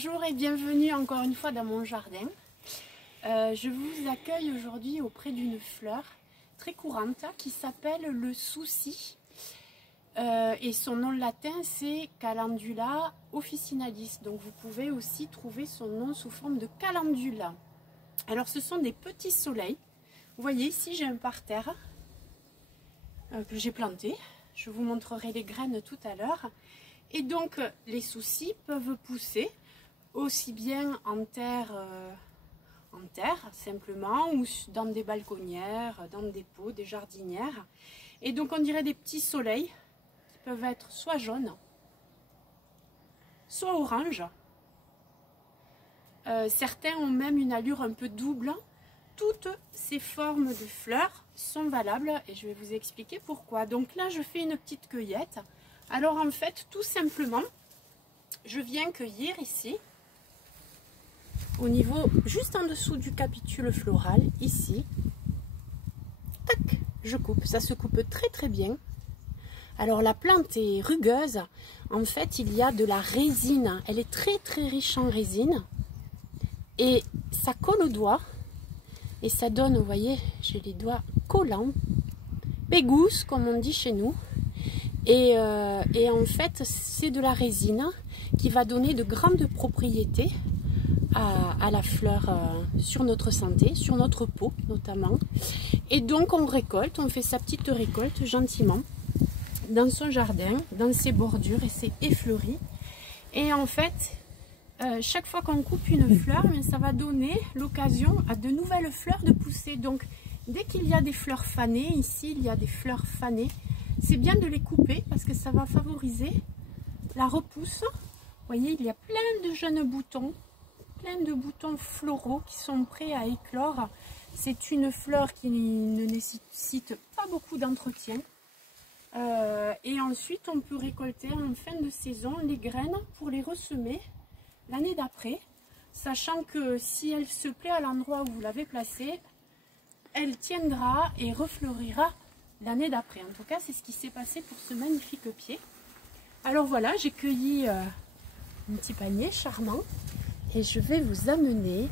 Bonjour et bienvenue encore une fois dans mon jardin. Je vous accueille aujourd'hui auprès d'une fleur très courante qui s'appelle le souci. Et son nom latin c'est Calendula officinalis. Donc vous pouvez aussi trouver son nom sous forme de calendula. Alors ce sont des petits soleils. Vous voyez ici j'ai un parterre que j'ai planté. Je vous montrerai les graines tout à l'heure. Et donc les soucis peuvent pousser aussi bien en terre simplement, ou dans des balconnières, dans des pots, des jardinières. Et donc on dirait des petits soleils qui peuvent être soit jaunes, soit orange. Certains ont même une allure un peu double. Toutes ces formes de fleurs sont valables et je vais vous expliquer pourquoi. Donc là je fais une petite cueillette. Alors en fait tout simplement je viens cueillir ici au niveau juste en dessous du capitule floral, ici. Tac, je coupe, ça se coupe très très bien. Alors la plante est rugueuse, en fait il y a de la résine, elle est très très riche en résine et ça colle aux doigts et ça donne, vous voyez, j'ai les doigts collants, pégousse comme on dit chez nous. Et en fait c'est de la résine qui va donner de grandes propriétés à la fleur sur notre santé, sur notre peau notamment. Et donc on récolte, on fait sa petite récolte gentiment dans son jardin, dans ses bordures, et c'est effleuri. Et en fait, chaque fois qu'on coupe une fleur, ça va donner l'occasion à de nouvelles fleurs de pousser. Donc dès qu'il y a des fleurs fanées, ici il y a des fleurs fanées, c'est bien de les couper parce que ça va favoriser la repousse. Vous voyez, il y a plein de jeunes boutons, plein de boutons floraux qui sont prêts à éclore. C'est une fleur qui ne nécessite pas beaucoup d'entretien. Et ensuite, on peut récolter en fin de saison les graines pour les ressemer l'année d'après, sachant que si elle se plaît à l'endroit où vous l'avez placée, elle tiendra et refleurira l'année d'après. En tout cas, c'est ce qui s'est passé pour ce magnifique pied. Alors voilà, j'ai cueilli un petit panier charmant et je vais vous amener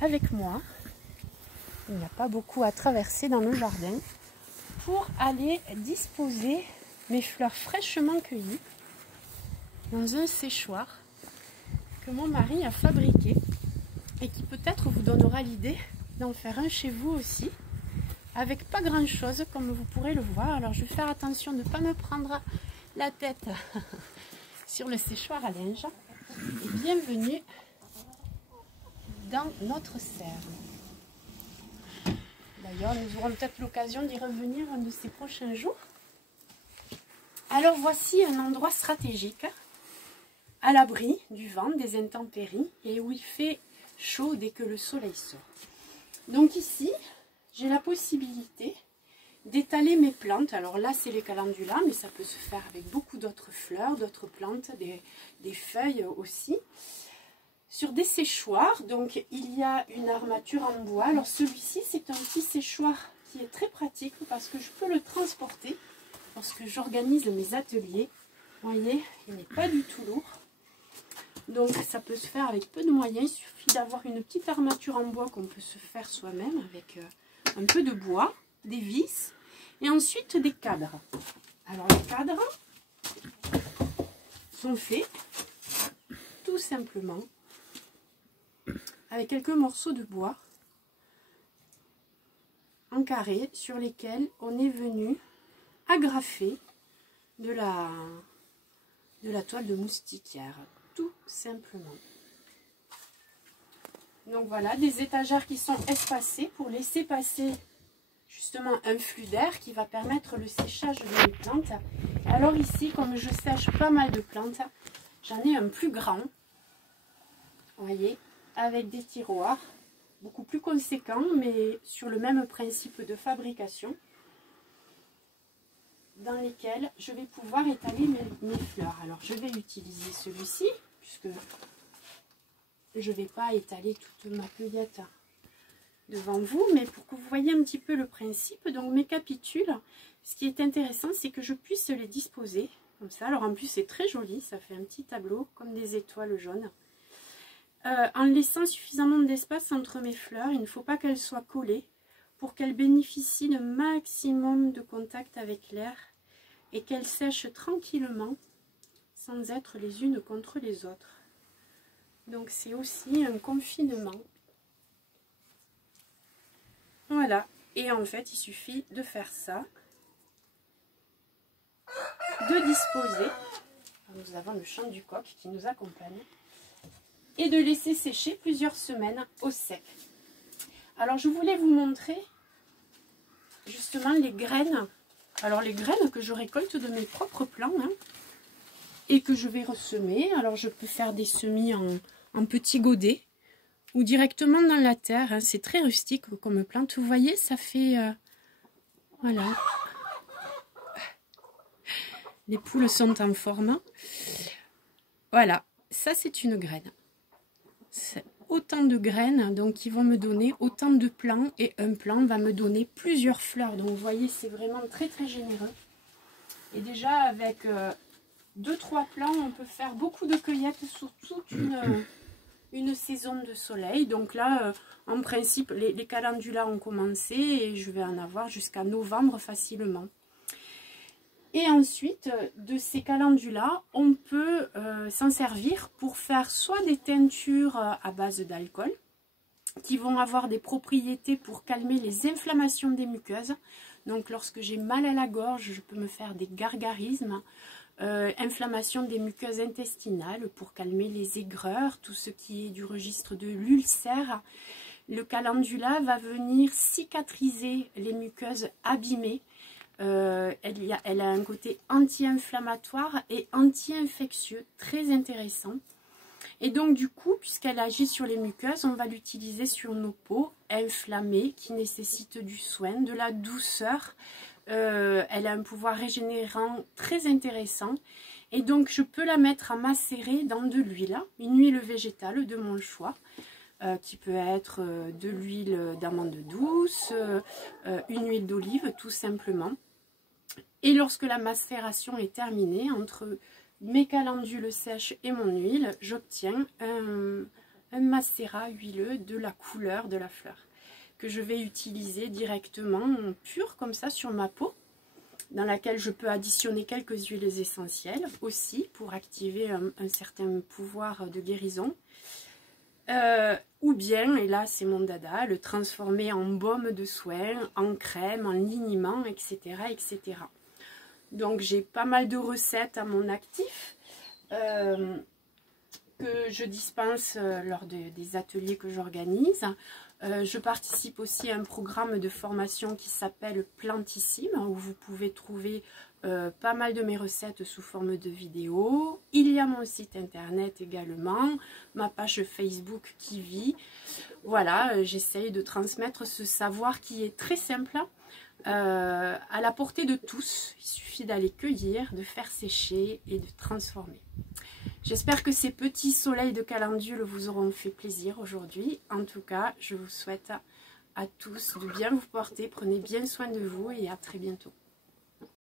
avec moi. Il n'y a pas beaucoup à traverser dans le jardin pour aller disposer mes fleurs fraîchement cueillies dans un séchoir que mon mari a fabriqué et qui peut-être vous donnera l'idée d'en faire un chez vous aussi, avec pas grand chose comme vous pourrez le voir. Alors je vais faire attention de ne pas me prendre la tête sur le séchoir à linge. Et bienvenue dans notre serre. D'ailleurs nous aurons peut-être l'occasion d'y revenir un de ces prochains jours. Alors voici un endroit stratégique, à l'abri du vent, des intempéries, et où il fait chaud dès que le soleil sort. Donc ici j'ai la possibilité d'étaler mes plantes. Alors là c'est les calendulas, mais ça peut se faire avec beaucoup d'autres fleurs, d'autres plantes, des feuilles aussi, sur des séchoirs. Donc il y a une armature en bois. Alors celui-ci c'est un petit séchoir qui est très pratique parce que je peux le transporter lorsque j'organise mes ateliers. Vous voyez, il n'est pas du tout lourd, donc ça peut se faire avec peu de moyens. Il suffit d'avoir une petite armature en bois qu'on peut se faire soi-même avec un peu de bois, des vis et ensuite des cadres. Alors les cadres sont faits tout simplement avec quelques morceaux de bois en carré sur lesquels on est venu agrafer de la toile de moustiquaire, tout simplement. Donc voilà, des étagères qui sont espacées pour laisser passer justement un flux d'air qui va permettre le séchage de mes plantes. Alors ici, comme je sèche pas mal de plantes, j'en ai un plus grand, vous voyez, avec des tiroirs beaucoup plus conséquents, mais sur le même principe de fabrication, dans lesquels je vais pouvoir étaler mes fleurs. Alors je vais utiliser celui-ci, puisque je ne vais pas étaler toute ma cueillette devant vous, mais pour que vous voyez un petit peu le principe. Donc mes capitules, ce qui est intéressant, c'est que je puisse les disposer comme ça. Alors en plus c'est très joli, ça fait un petit tableau comme des étoiles jaunes. En laissant suffisamment d'espace entre mes fleurs, il ne faut pas qu'elles soient collées pour qu'elles bénéficient d'un maximum de contact avec l'air et qu'elles sèchent tranquillement sans être les unes contre les autres. Donc c'est aussi un confinement. Voilà, et en fait il suffit de faire ça, de disposer, nous avons le chant du coq qui nous accompagne, et de laisser sécher plusieurs semaines au sec. Alors je voulais vous montrer justement les graines, alors les graines que je récolte de mes propres plants, hein, et que je vais ressemer. Alors je peux faire des semis en petits godets, ou directement dans la terre, hein. C'est très rustique comme plante. Vous voyez, ça fait... voilà. Les poules sont en forme. Voilà, ça c'est une graine. C'est autant de graines, donc qui vont me donner autant de plants. Et un plant va me donner plusieurs fleurs. Donc vous voyez, c'est vraiment très très généreux. Et déjà avec 2-3 plants, on peut faire beaucoup de cueillettes sur toute une saison de soleil. Donc là, en principe, les calendulas ont commencé et je vais en avoir jusqu'à novembre facilement. Et ensuite, de ces calendulas, on peut s'en servir pour faire soit des teintures à base d'alcool, qui vont avoir des propriétés pour calmer les inflammations des muqueuses. Donc lorsque j'ai mal à la gorge, je peux me faire des gargarismes. Inflammation des muqueuses intestinales pour calmer les aigreurs, tout ce qui est du registre de l'ulcère. Le calendula va venir cicatriser les muqueuses abîmées. Elle a un côté anti-inflammatoire et anti-infectieux très intéressant. Et donc du coup, puisqu'elle agit sur les muqueuses, on va l'utiliser sur nos peaux inflammées qui nécessitent du soin, de la douceur. Elle a un pouvoir régénérant très intéressant. Et donc je peux la mettre à macérer dans de l'huile, une huile végétale de mon choix. Qui peut être de l'huile d'amande douce, une huile d'olive tout simplement. Et lorsque la macération est terminée, entre mes calendules sèches et mon huile, j'obtiens un macérat huileux de la couleur de la fleur, que je vais utiliser directement pur comme ça sur ma peau, dans laquelle je peux additionner quelques huiles essentielles aussi pour activer un certain pouvoir de guérison. Ou bien, et là c'est mon dada, le transformer en baume de soin, en crème, en liniment, etc. etc. Donc j'ai pas mal de recettes à mon actif que je dispense lors des ateliers que j'organise. Je participe aussi à un programme de formation qui s'appelle Plantissime, où vous pouvez trouver pas mal de mes recettes sous forme de vidéos. Il y a mon site internet également, ma page Facebook qui vit. Voilà, j'essaye de transmettre ce savoir qui est très simple, à la portée de tous. Il suffit d'aller cueillir, de faire sécher et de transformer. J'espère que ces petits soleils de calendule vous auront fait plaisir aujourd'hui. En tout cas, je vous souhaite à tous de bien vous porter. Prenez bien soin de vous et à très bientôt.